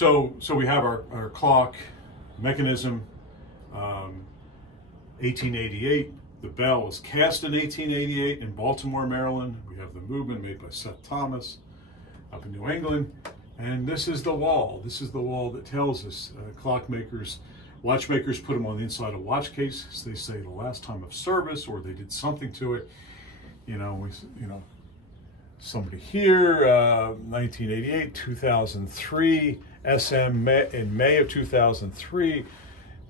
So we have our clock mechanism, 1888. The bell was cast in 1888 in Baltimore, Maryland. We have the movement made by Seth Thomas up in New England. And this is the wall. This is the wall that tells us clockmakers, watchmakers put them on the inside of watch cases. They say the last time of service, or they did something to it. Somebody here, 1988, 2003, SM in May of 2003,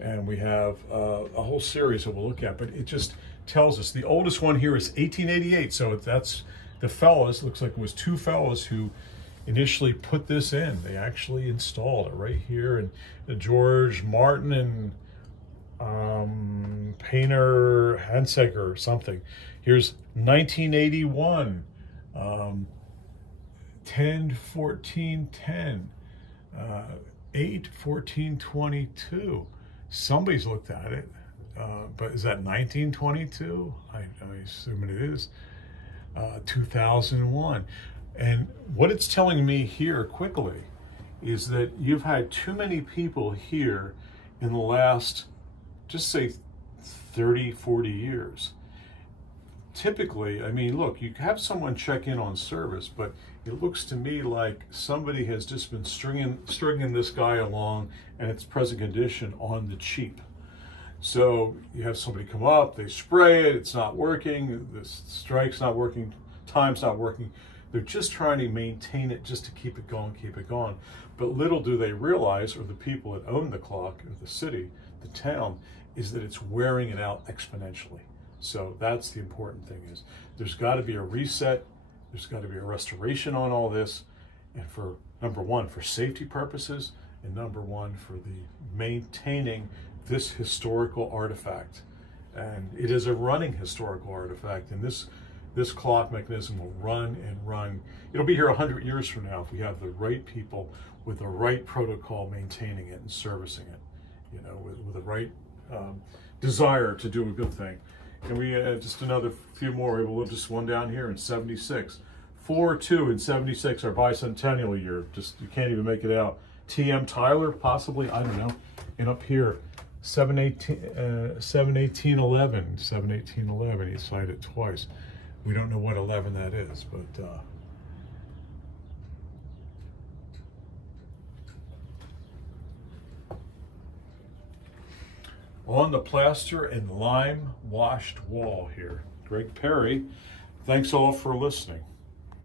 and we have a whole series that we'll look at, but it just tells us the oldest one here is 1888. So that's the fellows, looks like it was two fellows who initially put this in. They actually installed it right here, and George Martin and Painter Hansaker or something. Here's 1981, 10 14 10, 8 14 22. Somebody's looked at it, but is that 1922? I assume it is. 2001. And what it's telling me here quickly is that you've had too many people here in the last, just say 30, 40 years. Typically, I mean, look, you have someone check in on service, but it looks to me like somebody has just been stringing this guy along and its present condition on the cheap. So you have somebody come up, they spray it, it's not working, the strike's not working, time's not working. They're just trying to maintain it just to keep it going. But little do they realize, or the people that own the clock, or the city, the town, is that it's wearing it out exponentially. So that's the important thing, is there's got to be a reset, there's got to be a restoration on all this, and for number one, for safety purposes, and number one, for the maintaining this historical artifact. And it is a running historical artifact, and this clock mechanism will run and run. It'll be here 100 years from now if we have the right people with the right protocol maintaining it and servicing it, with the right desire to do a good thing. And we just another few more. We'll just one down here in 76. 4-2 in 76, our bicentennial year. Just, you can't even make it out. T.M. Tyler, possibly, I don't know. And up here, 7/18/11. He cited it twice. We don't know what 11 that is, but on the plaster and lime washed wall here. Gregg Perry, thanks all for listening.